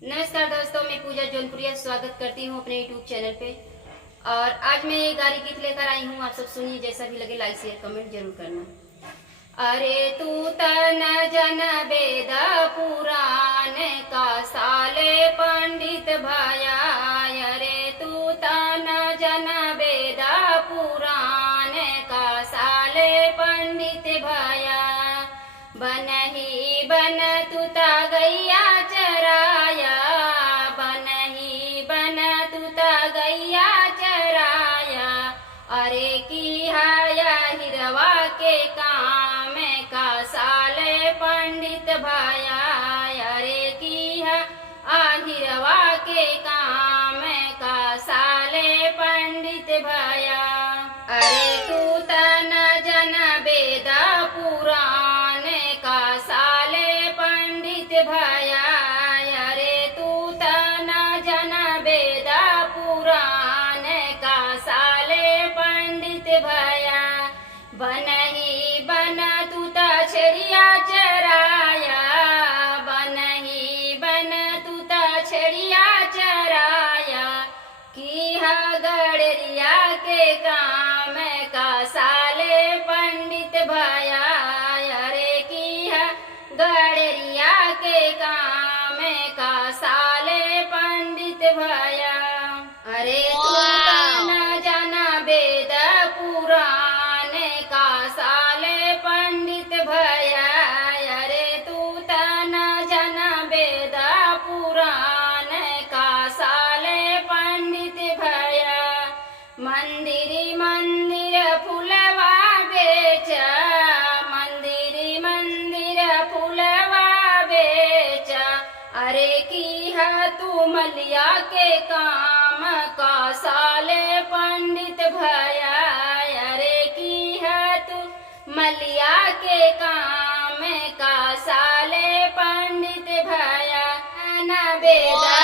नमस्कार दोस्तों, मैं पूजा जौनपुरिया स्वागत करती हूँ अपने यूट्यूब चैनल पे। और आज मैं ये गारी गीत लेकर आई हूँ। आप सब सुनिए, जैसा भी लगे लाइक शेयर कमेंट जरूर करना। अरे तू तन जन वेद पुराण का साले पंडित भया, अरे तू तन जन वेद पुराण का साले पंडित भया। बनही बन तुता गैया चराया, बनही बन तुता गैया चराया। अरे की हाया हिरवा के काम का साले पंडित भया, अरे की हिरवा के काम का साले पंडित भया। अरे तू तन जन वेद पुराण का साले पंडित भया, अरे तू तन जन वेद पुराण का साले पंडित भया। बनही बन तुता छेड़िया चराया, बनही बन तुता छेड़िया चराया। की गड़रिया के काम का साले पंडित भया, अरे की गड़रिया के काम का साले पंडित भया। अरे तू तन जन वेद पुराण का साले पंडित भया, अरे तू तन जन वेद पुराण का साले पंडित भया। मंदिरी मंदिर फुलवा बेच, मंदिरी मंदिर फुलवा बेच। अरे की तू मलिया के काम का साले पंडित भया, अरे की तू मलिया के काम का साले पंडित भया। न वेद